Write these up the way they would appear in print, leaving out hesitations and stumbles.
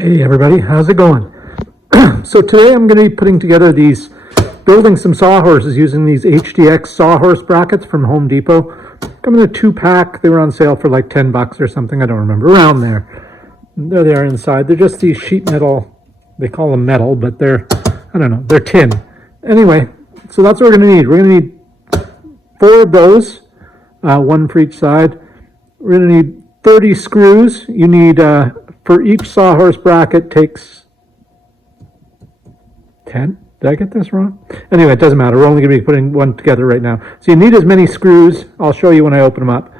Hey everybody, how's it going? So today I'm going to be building some sawhorses using these HDX sawhorse brackets from Home Depot. Come in a 2-pack. They were on sale for like $10 or something. I don't remember, around there. There they are inside. They're just these sheet metal. They call them metal, but I don't know, they're tin. Anyway, so that's what we're going to need. We're going to need 4 of those, one for each side. We're going to need 30 screws. You need, for each sawhorse bracket takes 10. Did I get this wrong? Anyway, it doesn't matter. We're only going to be putting one together right now. So you need as many screws. I'll show you when I open them up.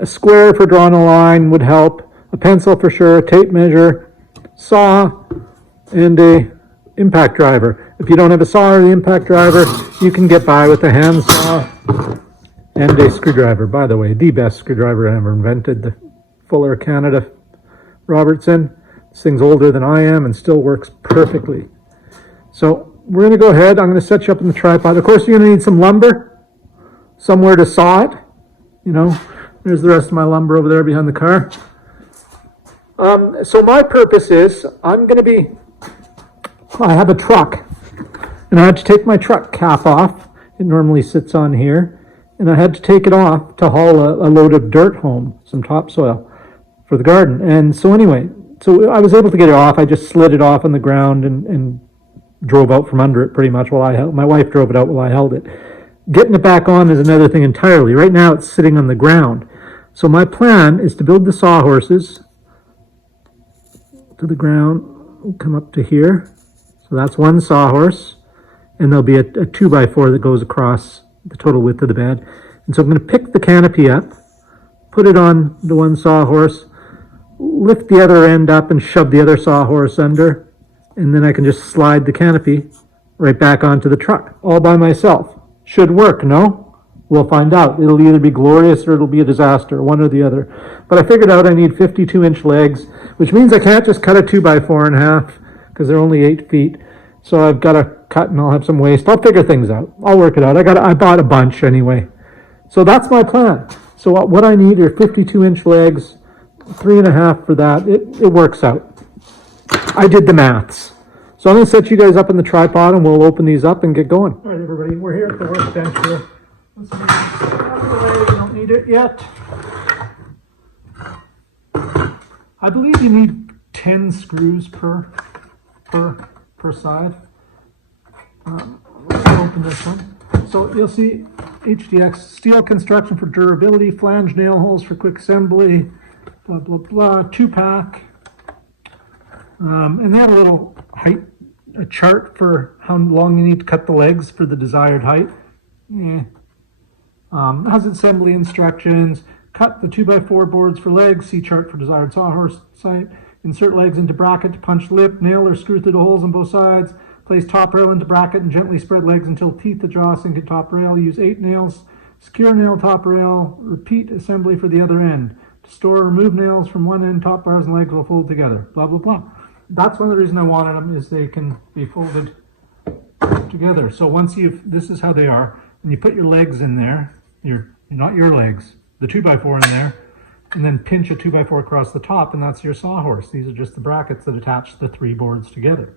A square for drawing a line would help. A pencil for sure. A tape measure, saw, and a impact driver. If you don't have a saw or the impact driver, you can get by with a hand saw and a screwdriver. By the way, the best screwdriver ever invented, the Fuller Canada Robertson. This thing's older than I am and still works perfectly. So we're going to go ahead. I'm going to set you up in the tripod. Of course, you're going to need some lumber, somewhere to saw it. You know, there's the rest of my lumber over there behind the car. So my purpose is I have a truck, and I had to take my truck cap off. It normally sits on here, and I had to take it off to haul a load of dirt home, some topsoil for the garden. And so anyway, so I was able to get it off. I just slid it off on the ground and drove out from under it pretty much while my wife drove it out while I held it. Getting it back on is another thing entirely. Right now it's sitting on the ground. So my plan is to build the sawhorses to the ground. We'll come up to here. So that's one sawhorse, and there'll be a 2x4 that goes across the total width of the bed. And so I'm going to pick the canopy up, put it on the one sawhorse, lift the other end up and shove the other sawhorse under, and then I can just slide the canopy right back onto the truck all by myself. Should work, no? We'll find out. It'll either be glorious or it'll be a disaster, one or the other. But I figured out I need 52-inch legs, which means I can't just cut a 2x4 in half because they're only 8 feet. So I've got to cut, and I'll have some waste. I'll figure things out. I'll work it out. I bought a bunch anyway. So that's my plan. So what I need are 52-inch legs, 3.5 for that. It works out. I did the maths. So I'm going to set you guys up in the tripod, and we'll open these up and get going. All right, everybody, we're here at the workbench here. Let's move this out of the way. We don't need it yet. I believe you need 10 screws per side. Let's open this one. So you'll see HDX steel construction for durability, flange nail holes for quick assembly, blah, blah, blah, 2-pack. And they have a little height, a chart for how long you need to cut the legs for the desired height. Has assembly instructions. Cut the 2x4 boards for legs. See chart for desired sawhorse site. Insert legs into bracket to punch lip, nail or screw through the holes on both sides. Place top rail into bracket and gently spread legs until teeth adjaw sink in top rail. Use 8 nails. Secure nail top rail. Repeat assembly for the other end. To store or remove nails from one end, top bars and legs will fold together. Blah, blah, blah. That's one of the reasons I wanted them, is they can be folded together. So once this is how they are. And you put your legs in there, not your legs, the 2x4 in there, and then pinch a 2x4 across the top, and that's your sawhorse. These are just the brackets that attach the 3 boards together.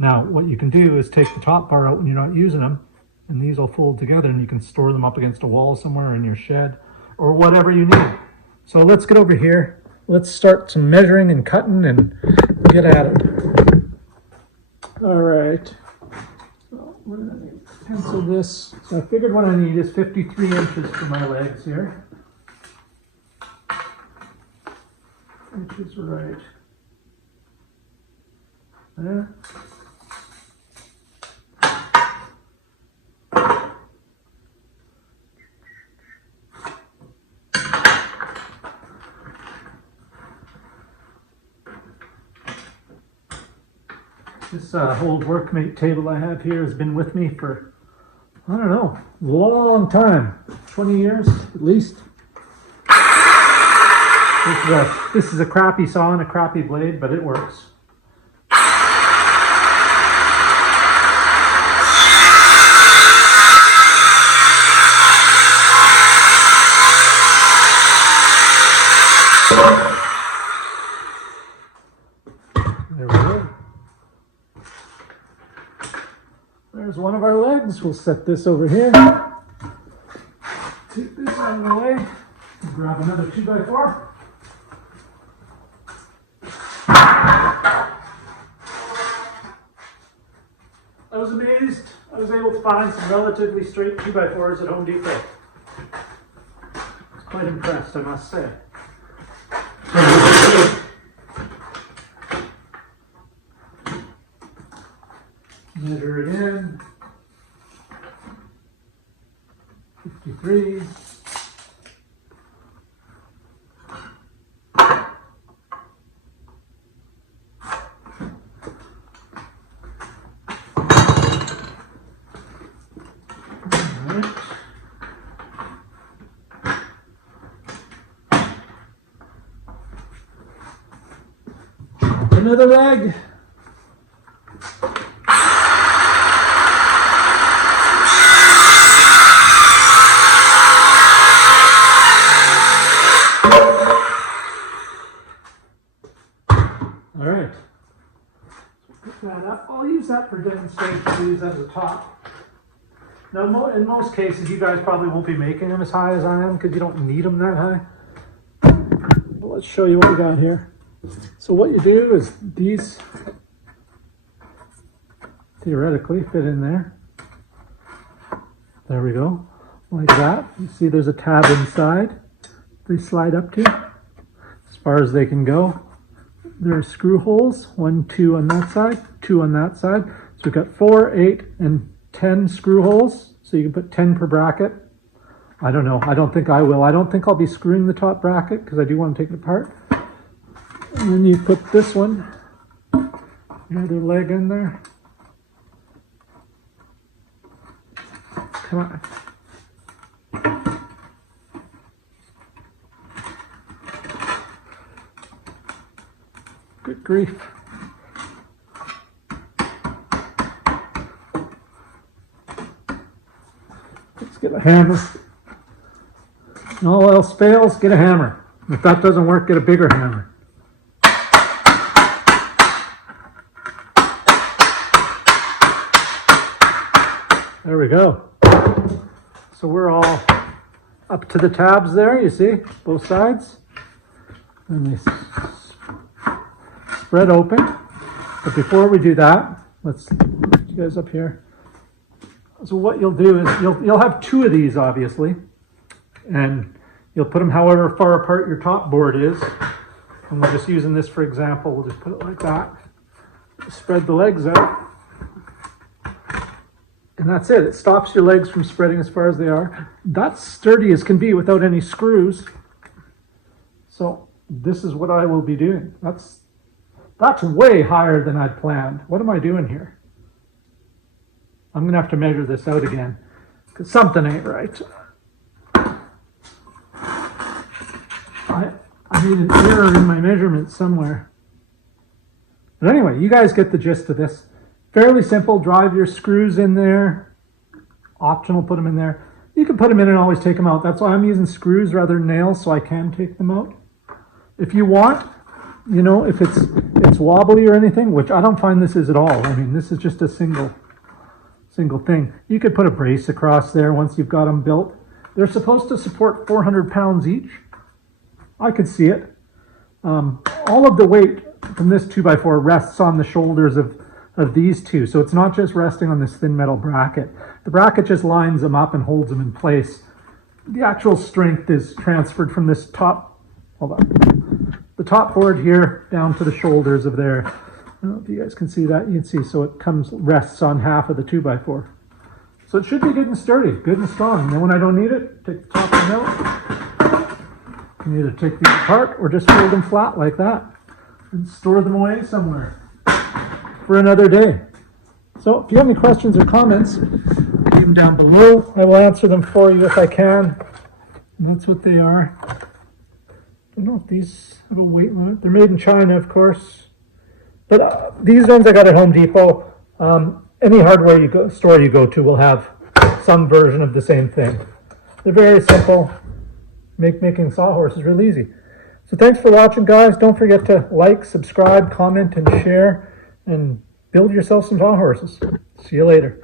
Now, what you can do is take the top part out when you're not using them, and these will fold together, and you can store them up against a wall somewhere in your shed, or whatever you need. So let's get over here. Let's start some measuring and cutting and get at it. All right. So we're going to pencil this. So I figured what I need is 53 inches for my legs here. Which is right there. This old workmate table I have here has been with me for, I don't know, a long time, 20 years at least. This is a crappy saw and a crappy blade, but it works. There There's one of our legs. We'll set this over here. Take this out of the way. Grab another 2x4. I was amazed. I was able to find some relatively straight 2x4s at Home Depot. I was quite impressed, I must say. Measure it in. 53. Another leg. All right. Pick that up. I'll use that for demonstration. Use that as a top. Now, in most cases, you guys probably won't be making them as high as I am because you don't need them that high. But let's show you what we got here. So what you do is these theoretically fit in there. There we go, like that. You see there's a tab inside they slide up to as far as they can go. There are screw holes, 1, 2 on that side, 2 on that side. So we've got 4, 8, and 10 screw holes. So you can put 10 per bracket. I don't know. I don't think I will. I don't think I'll be screwing the top bracket because I do want to take it apart. And then you put this one, another leg in there. Come on. Good grief. Let's get a hammer. And all else fails, get a hammer. If that doesn't work, get a bigger hammer. There we go. So we're all up to the tabs there, you see, both sides. And they spread open. But before we do that, let's get you guys up here. So what you'll do is you'll have 2 of these, obviously. And you'll put them however far apart your top board is. And we're just using this for example. We'll just put it like that. Spread the legs out. And that's it. It stops your legs from spreading as far as they are. That's sturdy as can be without any screws. So this is what I will be doing. That's way higher than I'd planned. What am I doing here? I'm going to have to measure this out again because something ain't right. I made an error in my measurements somewhere. But anyway, you guys get the gist of this. Fairly simple. Drive your screws in there. Optional, put them in there. You can put them in and always take them out. That's why I'm using screws rather than nails, so I can take them out. If you want, you know, if it's wobbly or anything, which I don't find this is at all. I mean, this is just a single thing. You could put a brace across there once you've got them built. They're supposed to support 400 pounds each. I could see it. All of the weight from this 2x4 rests on the shoulders of these two. So it's not just resting on this thin metal bracket. The bracket just lines them up and holds them in place. The actual strength is transferred from this top, hold on, the top board here down to the shoulders of there. I don't know if you guys can see that. You can see, so it rests on half of the 2x4. So it should be good and sturdy, good and strong. And then when I don't need it, take the top one out. You can either take these apart or just fold them flat like that and store them away somewhere for another day. So if you have any questions or comments, leave them down below. I will answer them for you if I can. And that's what they are. I don't know if these have a weight limit. They're made in China, of course. But these ones I got at Home Depot. Any hardware store you go to will have some version of the same thing. They're very simple. Making sawhorses really easy. So thanks for watching, guys. Don't forget to like, subscribe, comment, and share. And build yourself some sawhorses. See you later.